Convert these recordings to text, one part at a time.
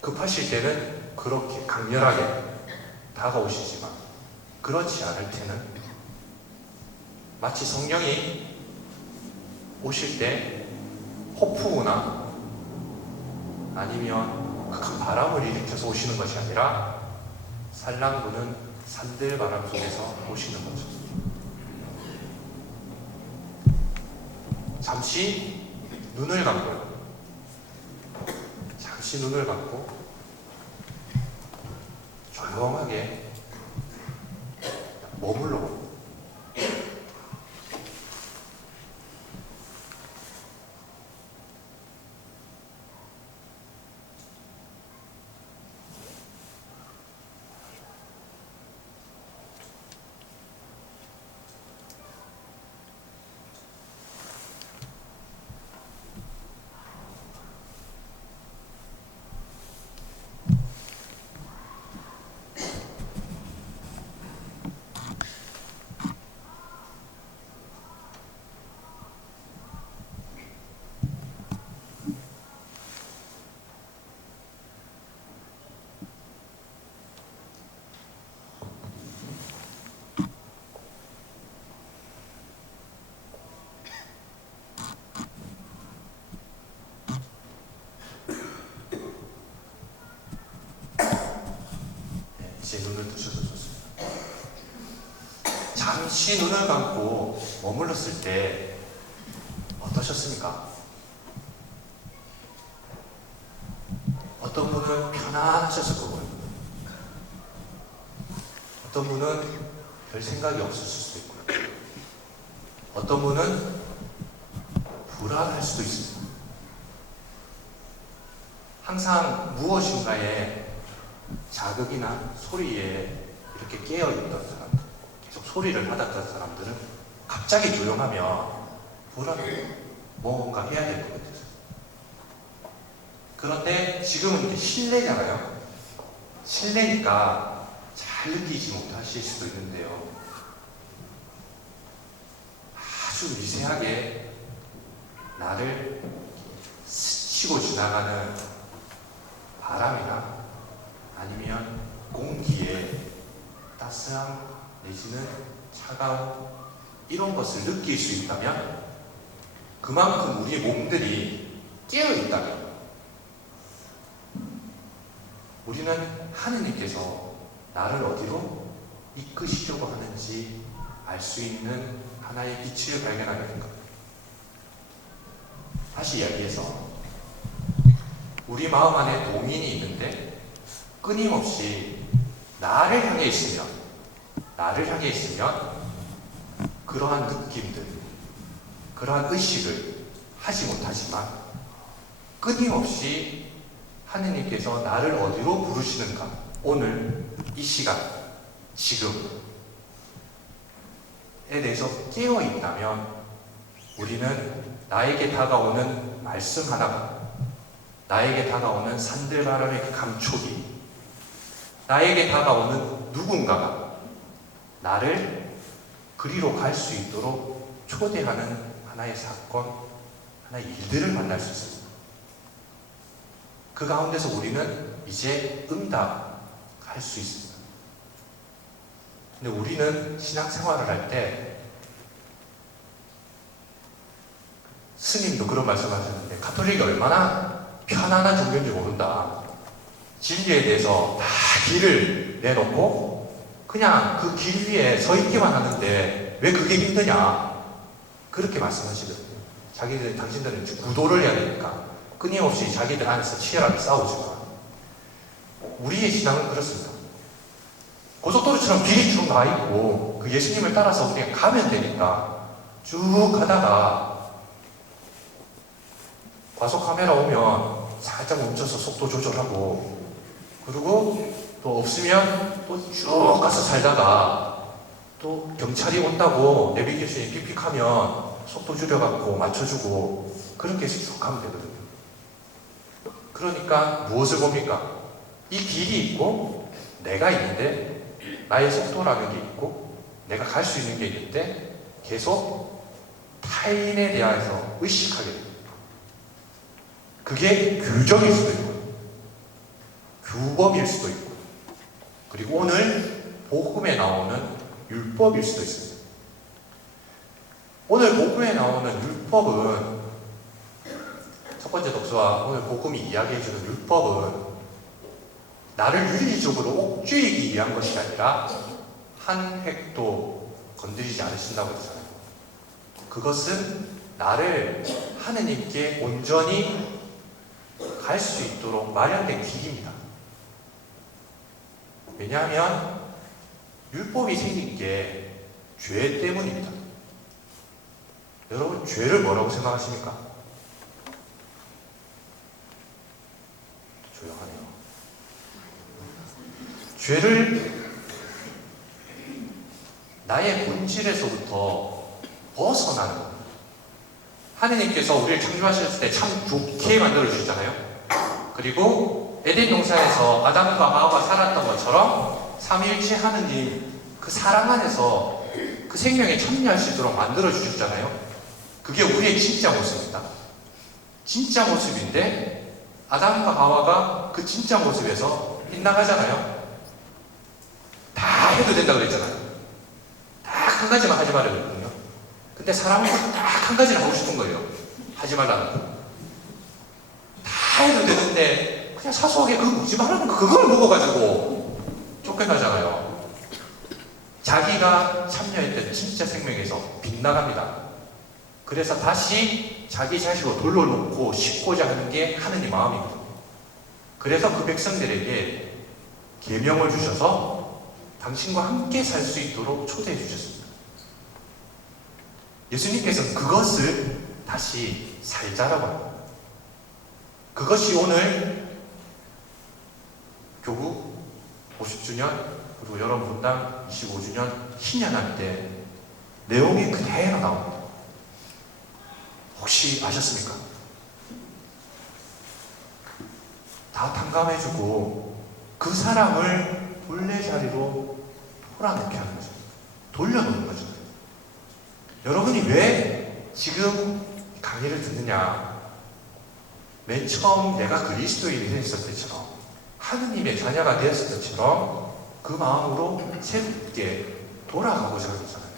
급하실 때는 그렇게 강렬하게 다가오시지만 그렇지 않을 때는 마치 성령이 오실 때 폭풍우나 아니면 극한 바람을 일으켜서 오시는 것이 아니라 살랑 부는 산들바람 속에서 오시는 거죠. 잠시 눈을 감고요. 잠시 눈을 감고 조용하게 머물러 봅니다. 이제 눈을 뜨셔도 좋습니다. 잠시 눈을 감고 머물렀을 때 어떠셨습니까? 어떤 분은 편안하셨을 거고요. 어떤 분은 별 생각이 없었을 수도 있고요. 어떤 분은 불안할 수도 있습니다. 항상 무엇인가에 자극이나 소리에 이렇게 깨어있던 사람들, 계속 소리를 받았던 사람들은 갑자기 조용하면 불안해. 뭔가 해야 될 것 같아서. 그런데 지금은 이제 실내잖아요. 실내니까 잘 느끼지 못하실 수도 있는데요. 아주 미세하게 나를 스치고 지나가는 바람이나 아니면 공기의 따스함 내지는 차가움 이런 것을 느낄 수 있다면 그만큼 우리의 몸들이 깨어있다면 우리는 하느님께서 나를 어디로 이끄시려고 하는지 알 수 있는 하나의 빛을 발견하게 된 겁니다. 다시 이야기해서 우리 마음 안에 동인이 있는데 끊임없이 나를 향해 있으면 그러한 느낌들, 그러한 의식을 하지 못하지만 끊임없이 하느님께서 나를 어디로 부르시는가, 오늘 이 시간, 지금에 대해서 깨어 있다면 우리는 나에게 다가오는 말씀 하나가, 나에게 다가오는 산들바람의 그 감촉이, 나에게 다가오는 누군가가 나를 그리로 갈 수 있도록 초대하는 하나의 사건, 하나의 일들을 만날 수 있습니다. 그 가운데서 우리는 이제 응답할 수 있습니다. 근데 우리는 신앙생활을 할 때 스님도 그런 말씀하셨는데 가톨릭이 얼마나 편안한 종교인지 모른다. 진리에 대해서 다 길을 내놓고 그냥 그 길 위에 서 있기만 하는데 왜 그게 힘드냐, 그렇게 말씀하시거든요. 당신들은 구도를 해야 되니까 끊임없이 자기들 안에서 치열하게 싸우지만 우리의 신앙은 그렇습니다. 고속도로처럼 길이 쭉 나 있고 그 예수님을 따라서 그냥 가면 되니까 쭉 가다가 과속 카메라 오면 살짝 멈춰서 속도 조절하고, 그리고 또 없으면 또 쭉 가서 살다가 또 경찰이 온다고 내비게이션이 픽픽하면 속도 줄여갖고 맞춰주고 그렇게 해서 쭉 가면 되거든요. 그러니까 무엇을 봅니까? 이 길이 있고 내가 있는데, 나의 속도라는 게 있고 내가 갈 수 있는 게 있는데 계속 타인에 대해서 의식하게 됩니다. 그게 규정일 수도 있고 율법일 수도 있고, 그리고 오늘 복음에 나오는 율법일 수도 있습니다. 오늘 복음에 나오는 율법은, 첫 번째 독서와 오늘 복음이 이야기해주는 율법은 나를 윤리적으로 옥죄이기 위한 것이 아니라 한 획도 건드리지 않으신다고 했잖아요. 그것은 나를 하느님께 온전히 갈 수 있도록 마련된 길입니다. 왜냐하면 율법이 생긴 게 죄 때문입니다. 여러분, 죄를 뭐라고 생각하십니까? 조용하네요. 죄를 나의 본질에서부터 벗어나는 겁니다. 하느님께서 우리를 창조하셨을 때 참 좋게 만들어 주셨잖아요. 그리고 에덴 동산에서 아담과 하와가 살았던 것처럼 삼위일체 하느님 그 사랑 안에서 그 생명에 참여할 수 있도록 만들어 주셨잖아요. 그게 우리의 진짜 모습입니다. 진짜 모습인데 아담과 하와가 그 진짜 모습에서 빗나가잖아요. 다 해도 된다고 그랬잖아요. 딱 한 가지만 하지 말아야 되거든요. 근데 사람은 딱 한 가지를 하고 싶은 거예요. 하지 말라는 거. 다 해도 되는데 그냥 사소하게 그거 먹지 말라는 거, 그걸 먹어가지고 쫓겨나잖아요. 자기가 참여했던 진짜 생명에서 빗나갑니다. 그래서 다시 자기 자식을 돌려놓고 싣고자 하는 게 하느님 마음이거든요. 그래서 그 백성들에게 계명을 주셔서 당신과 함께 살 수 있도록 초대해 주셨습니다. 예수님께서는 그것을 다시 살자라고 합니다. 그것이 오늘 교구 50주년 그리고 여러분 분당 25주년 희년할 때 내용이 그대로 나옵니다. 혹시 아셨습니까? 다 탕감해주고 그 사람을 본래 자리로 돌아놓게 하는 거죠. 돌려놓는 거죠. 여러분이 왜 지금 강의를 듣느냐? 맨 처음 내가 그리스도인이 됐을 때처럼, 하느님의 자녀가 되었을 때처럼 그 마음으로 새롭게 돌아가고자 하잖아요.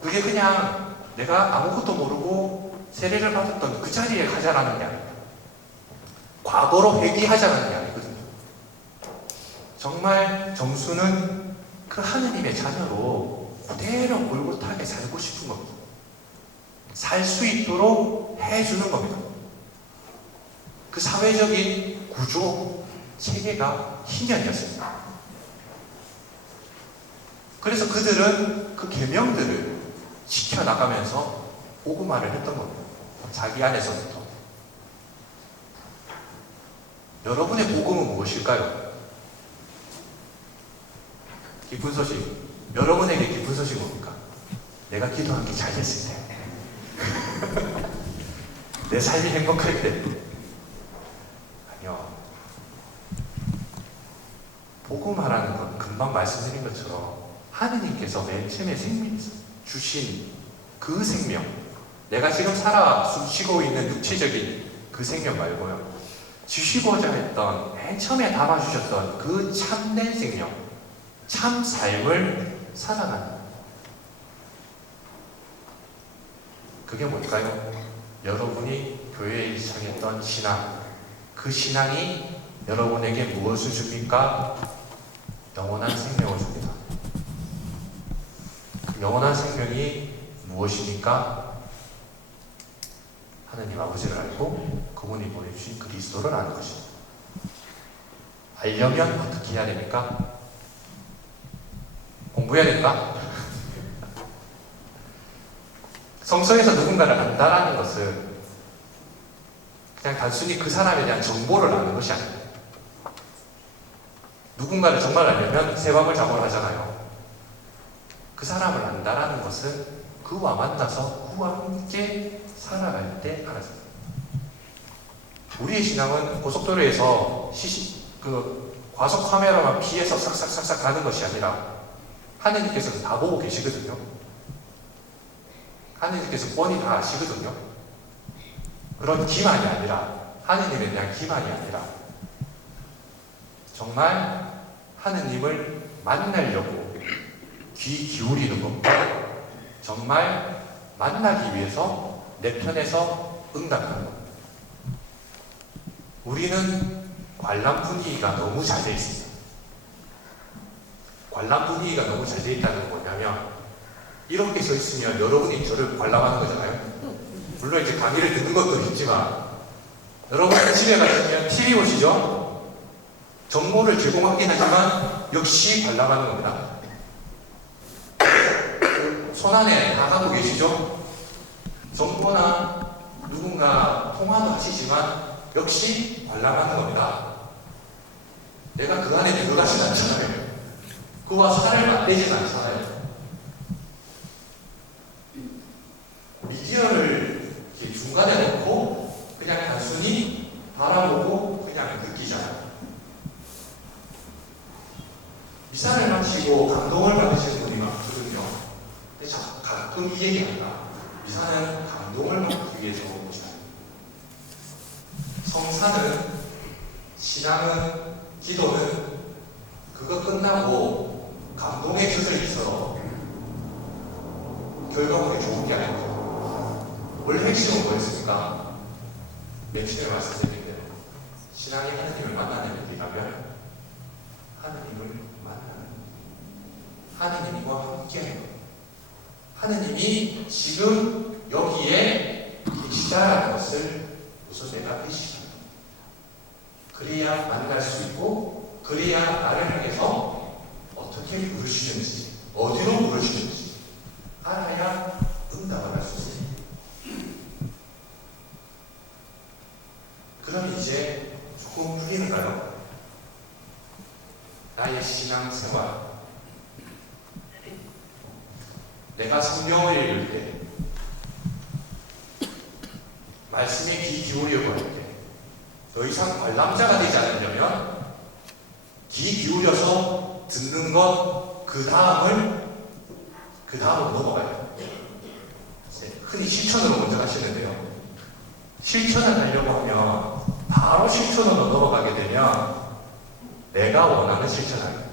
그게 그냥 내가 아무것도 모르고 세례를 받았던 그 자리에 가자라는 게 아닙니다. 과거로 회귀하자는 게 아니거든요. 정말 정수는 그 하느님의 자녀로 그대로 골고타하게 살고 싶은 겁니다. 살 수 있도록 해주는 겁니다. 그 사회적인 구조, 체계가 희년이었습니다. 그래서 그들은 그 계명들을 지켜나가면서 복음화를 했던 겁니다. 자기 안에서부터. 여러분의 복음은 무엇일까요? 기쁜 소식. 여러분에게 기쁜 소식이 뭡니까? 내가 기도한 게 잘 됐을 때. 내 삶이 행복할 때. 아니요. 복음화라는 건 금방 말씀드린 것처럼 하느님께서 맨 처음에 생명 주신 그 생명, 내가 지금 살아 숨쉬고 있는 육체적인 그 생명 말고요, 주시고자 했던 맨 처음에 담아주셨던 그 참된 생명, 참 삶을 살아가는, 그게 뭘까요? 여러분이 교회에 시작했던 신앙, 그 신앙이 여러분에게 무엇을 줍니까? 영원한 생명을 줍니다. 그 영원한 생명이 무엇입니까? 하느님 아버지를 알고 그분이 보내주신 그리스도를 아는 것입니다. 알려면 어떻게 해야 됩니까? 공부해야 됩니까? 성서에서 누군가를 안다라는 것은 그냥 단순히 그 사람에 대한 정보를 아는 것이 아닙니다. 누군가를 정말 알려면 새밥을 작업을 하잖아요. 그 사람을 안다라는 것은 그와 만나서 그와 함께 살아갈 때 알아집니다. 우리의 신앙은 고속도로에서 과속 카메라만 피해서 싹싹싹싹 가는 것이 아니라 하느님께서는 다 보고 계시거든요. 하느님께서 뻔히 다 아시거든요. 그런 기만이 아니라 하느님에 대한 기만이 아니라 정말 하느님을 만나려고 귀 기울이는 것과 정말 만나기 위해서 내 편에서 응답하는 것. 우리는 관람 분위기가 너무 잘 돼 있습니다. 관람 분위기가 너무 잘 돼 있다는 건 뭐냐면 이렇게 서 있으면 여러분이 저를 관람하는 거잖아요. 물론 이제 강의를 듣는 것도 있지만 여러분 집에 가시면 TV 보시죠? 정보를 제공하긴 하지만 역시 관람하는 겁니다. 손안에 다 갖고 계시죠? 정보나 누군가 통화도 하시지만 역시 관람하는 겁니다. 내가 그 안에 들어가진 않잖아요. 그와 살을 맞대진 않잖아요. 미디어를 이렇게 중간에 놓고 그냥 단순히 바라보고 그냥 느끼잖아요. 미사를 마치고 감동을 받으시는 분이 많거든요. 근데 가끔 이 얘기합니다. 미사는 감동을 받기 위해서 온 것이다. 성사는, 신앙은, 기도는 그거 끝나고 감동의 곁을 있어 결과물이 좋은 게 아니죠. 원래 핵심은 뭐였습니까? 맥주에 말씀드린 대로 신앙이 하느님을 만나는 일이라면 하느님을 만나는, 하느님과 함께하는 것. 하느님이 지금 여기에 계시다라는 것을 우선 내가 의식합니다. 그래야 만날 수 있고 그래야 나를 향해서 어떻게 부르시는지, 어디로 부르시는지 알아야 응답을 할 수 있습니다. 그럼 이제 조금 풀리는가요? 나의 신앙생활, 내가 성경을 읽을 때, 말씀에 귀 기울이려고 할 때, 더 이상 관람자가 되지 않으려면 귀 기울여서 듣는 것, 그 다음으로 넘어가요. 흔히 실천으로 먼저 하시는데요. 실천을 하려고 하면 바로 실천으로 넘어가게 되면 내가 원하는 실천을